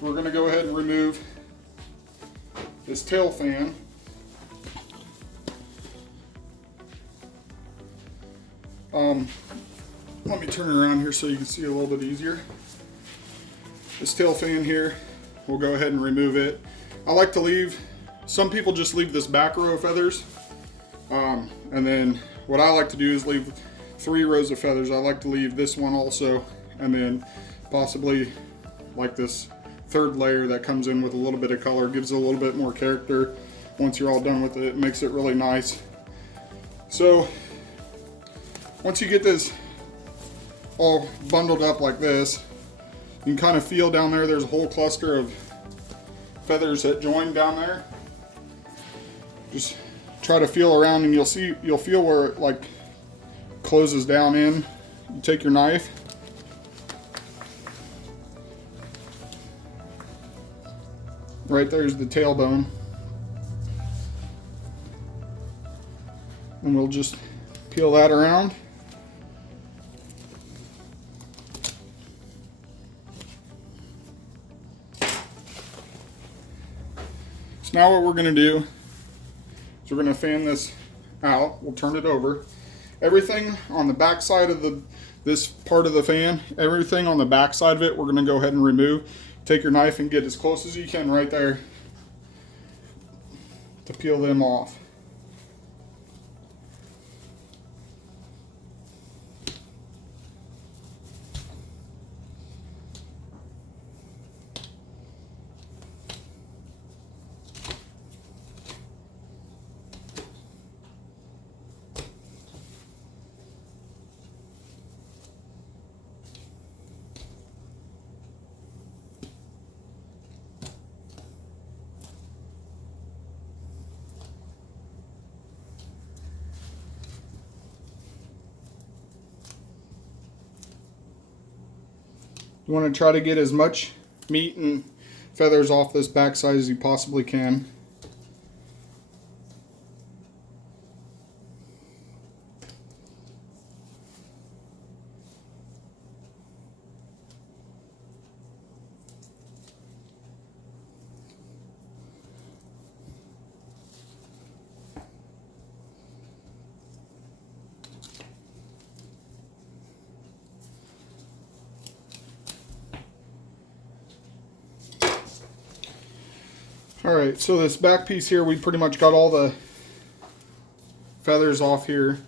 we're going to go ahead and remove this tail fan. Let me turn it around here so you can see a little bit easier. This tail fan here, we'll go ahead and remove it. I like to leave, some people just leave this back row of feathers. And then what I like to do is leave 3 rows of feathers. I like to leave this one also, and then possibly like this 3rd layer that comes in with a little bit of color, gives it a little bit more character. Once you're all done with it, it makes it really nice. So once you get this all bundled up like this, you can kind of feel down there, there's a whole cluster of feathers that join down there. Just try to feel around and you'll feel where it like closes down in. You take your knife, right there's the tailbone, and we'll just peel that around. So now what we're going to do is we're going to fan this out. We'll turn it over. Everything on the back side of this part of the fan, everything on the back side of it, we're going to go ahead and remove. Take your knife and get as close as you can right there to peel them off. You want to try to get as much meat and feathers off this backside as you possibly can. Alright, so this back piece here, we pretty much got all the feathers off here.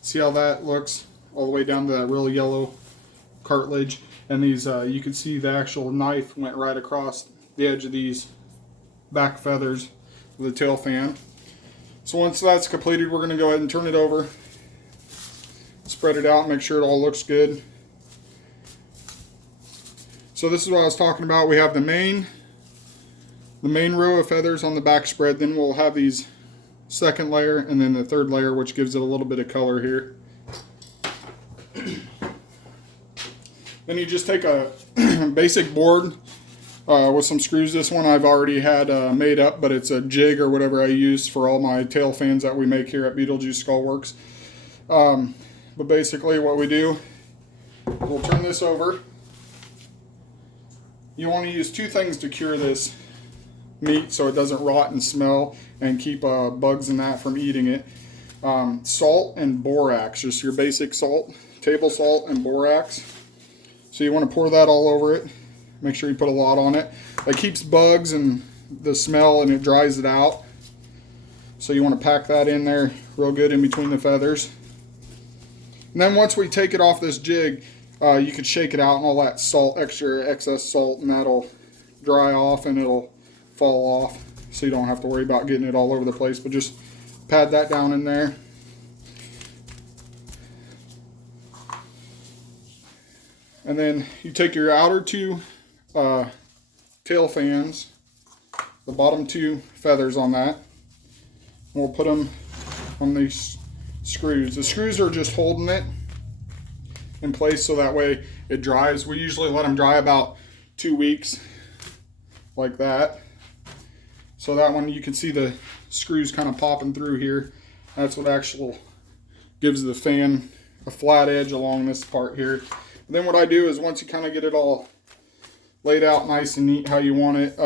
See how that looks? All the way down to that real yellow cartilage. And these, you can see the actual knife went right across the edge of these back feathers with the tail fan. So once that's completed, we're going to go ahead and turn it over. Spread it out, make sure it all looks good. So this is what I was talking about. We have the main row of feathers on the back spread, then we'll have these 2nd layer and then the 3rd layer, which gives it a little bit of color here. Then you just take a basic board with some screws. This one I've already had made up, but it's a jig or whatever I use for all my tail fans that we make here at Beetlejuice Skull Works. But basically what we do, we'll turn this over. You want to use 2 things to cure this meat so it doesn't rot and smell and keep bugs and that from eating it. Salt and borax, just your basic salt, table salt and borax. So you want to pour that all over it. Make sure you put a lot on it. That keeps bugs and the smell, and it dries it out. So you want to pack that in there real good in between the feathers. And then once we take it off this jig, you could shake it out and all that salt, excess salt, and that'll dry off and it'll fall off, so you don't have to worry about getting it all over the place, but just pad that down in there. And then you take your outer 2 tail fans, the bottom 2 feathers on that, and we'll put them on these screws. The screws are just holding it in place so that way it dries. We usually let them dry about 2 weeks like that. So that one, you can see the screws kind of popping through here. That's what actually gives the fan a flat edge along this part here. And then what I do is once you kind of get it all laid out nice and neat how you want it.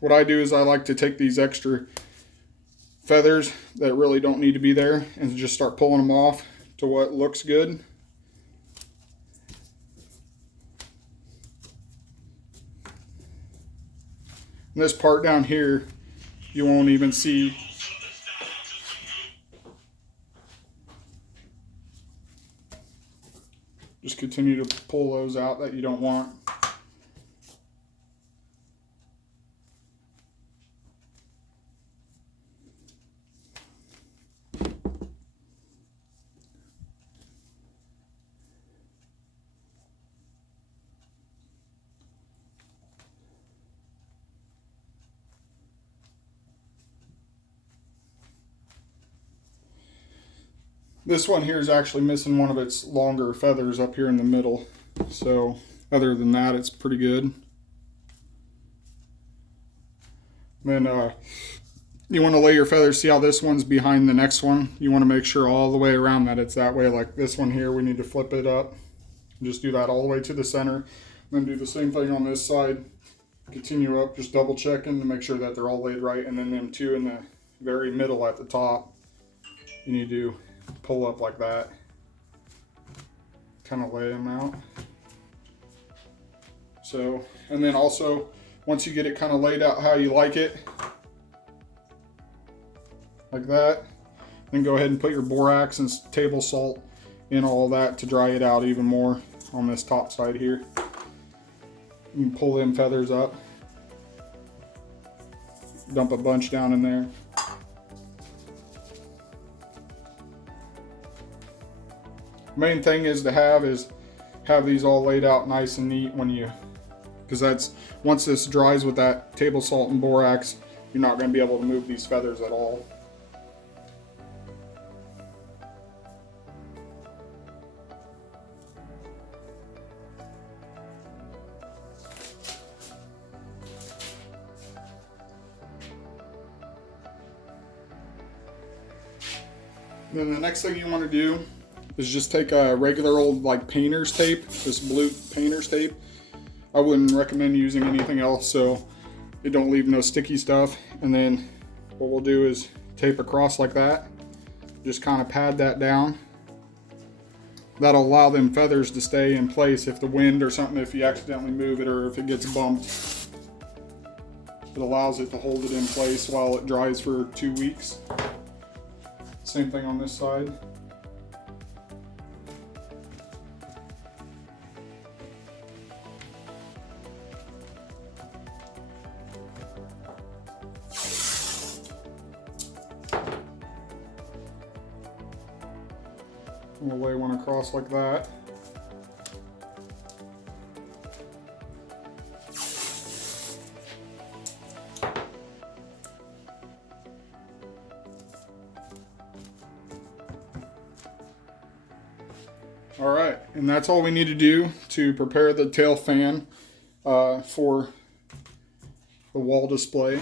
What I do is I like to take these extra feathers that really don't need to be there and just start pulling them off to what looks good. And this part down here, you won't even see. Just continue to pull those out that you don't want. This one here is actually missing one of its longer feathers up here in the middle. So other than that, it's pretty good. Then you want to lay your feathers. See how this one's behind the next one? You want to make sure all the way around that it's that way. Like this one here, we need to flip it up. Just do that all the way to the center. Then do the same thing on this side. Continue up, just double checking to make sure that they're all laid right. And then them two in the very middle at the top, you need to pull up like that. Kind of lay them out. So, and then also, once you get it kind of laid out how you like it, like that, then go ahead and put your borax and table salt in all that to dry it out even more on this top side here. You can pull them feathers up. Dump a bunch down in there. Main thing is to have these all laid out nice and neat when you, because that's, once this dries with that table salt and borax, you're not going to be able to move these feathers at all. Then the next thing you want to do is just take a regular old like painter's tape, this blue painter's tape. I wouldn't recommend using anything else so it don't leave no sticky stuff. And then what we'll do is tape across like that. Just kind of pad that down. That'll allow them feathers to stay in place if the wind or something, if you accidentally move it or if it gets bumped. It allows it to hold it in place while it dries for 2 weeks. Same thing on this side. We'll lay one across like that. All right, and that's all we need to do to prepare the tail fan for the wall display.